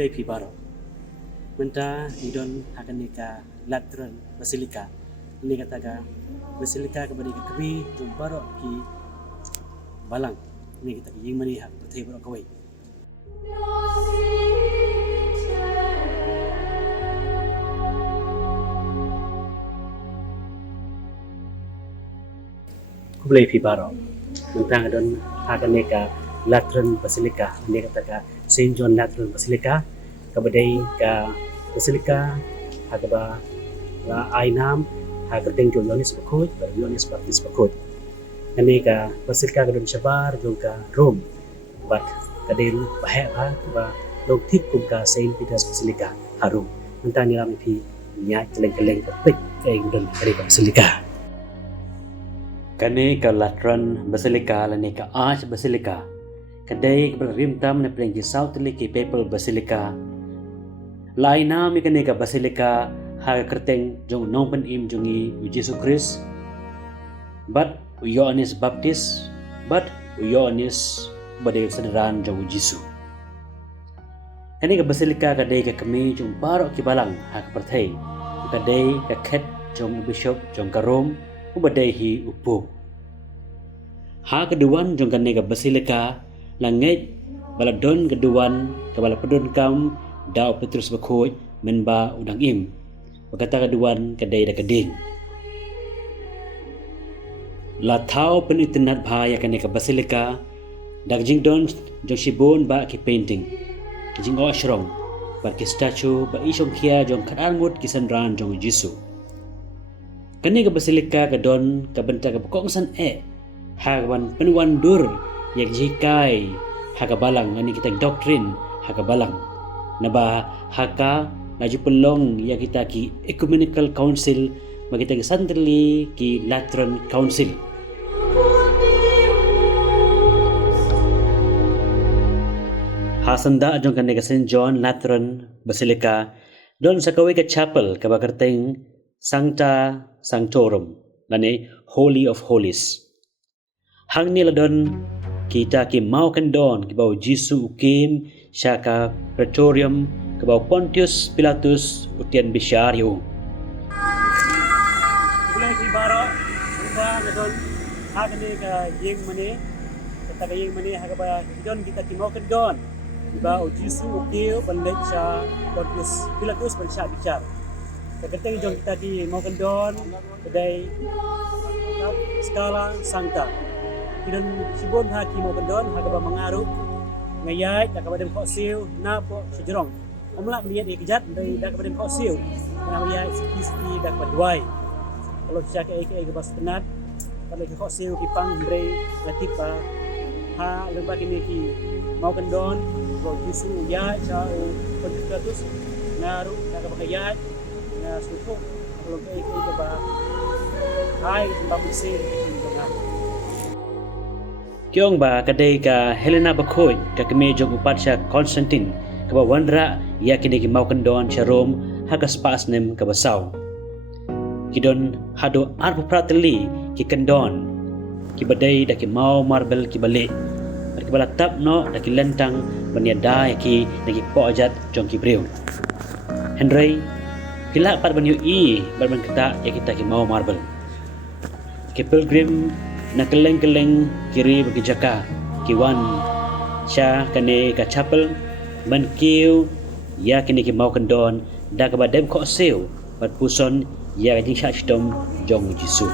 Kublai pi Baroh. Menta idon hakanika Latran Basilika. Ini katakan Basilika kepada Kmie Jong Baroh ki Balang. Ini kita yang mani hak betul Baroh kawai. Kublai pi Baroh. Menta idon hakanika Latran Basilika. Ini katakan Saint John Latran Basilika kepada Basilika hagaba la ainam hagateng jo Yohanes Bakut bar Yohanes Baptis Bakut ani ka Basilika kadon Shabar jo ka Rome bat kadin bahaya ba lok tip kum ka Saint Peter's Basilika harum mentang ni ram pi nya keleng-keleng pek eng don dari Basilika kane ka Latran Basilika lane ka Arch Basilika kadai berrimtam na pleng South Lake Papal Basilika laina mi kane ka Basilika ha kerteng jong nongpen im jongi Jisu Christ but Yohanes Baptis but Yohanes badai sederan jong Jisu kane ka Basilika kadai ka Kmie jong Baroh ki Balang ha perthai kadai ka khet jong bishop jong ka Rome badai hi upo ha keduan jong kane ka Basilika langit baladon keduan ka balapedon kam Dau Petrus Bakut menba udang im berkata keduan kedai dah keding la thau pen internet bahaya kane ka Basilika dak jingdon jong shibon ba ki painting jing o shrong ba ki statue ba isong khia jong kharangut ki sanran jong Jisu kane ka Basilika kadon ka benta ka Khongsni hagwan penwan dur yak jikai haga Balang ani kita doktrin haga Balang naba haka laju pelong ya kita ki ecumenical council bagi kita santri ki Latran Council hasanda jong kan ka Saint John Latran Basilika don sakawai ka chapel ka bakarteng Sancta Sanctorum lane Holy of Holies hang ni ladon kita ki Mawkyndon ki bau Jisu ukim syaka Praetorium ke bawah Pontius Pilatus utian bisyar yu. Kublai pi Baroh kita ngadon hak ni ke yeng mani kita ke yeng mani hak ba don kita ki Mawkyndon ki bawah Jisu Kiew balik sya Pontius Pilatus bersya bicar. Kita jom kita ki Mawkyndon kedai skala sangta. Kita sibon hak ki Mawkyndon hak ba mengaruh ngayat dak kepada Khongsni na po sa Jong umla miyat ikjat dari dak kepada Khongsni na miyat siki dak padwai kalau siya ke bas tenat pada Khongsni ki pang bre latif pa ha lembag ini ki Mawkyndon ko Jisu ya sa Pilatus naru dak pakayat na suko kalau ke ba hai babisi Kyong ba kadai ka Helena Bakut ka Kmie jong upatsya Konstantin ka ba wanra ya kini ki Mawkyndon sa Rome haka spas nem ka basaw kidon hado arpo prateli ki Kendon ki badai da ki mau marble ki balik ki balatap no da ki lentang baniada ki da ki pojat jong ki breu Henry pila par banyu i barban kita ya kita ki mau marble ki pilgrim na keleng-keleng kiri bagi jaka kiwan sya kane ka chapel man Kiew ya kini ki Mawkyndon da ka badem Khongsni bat puson ya jing sya chtom jong Jisu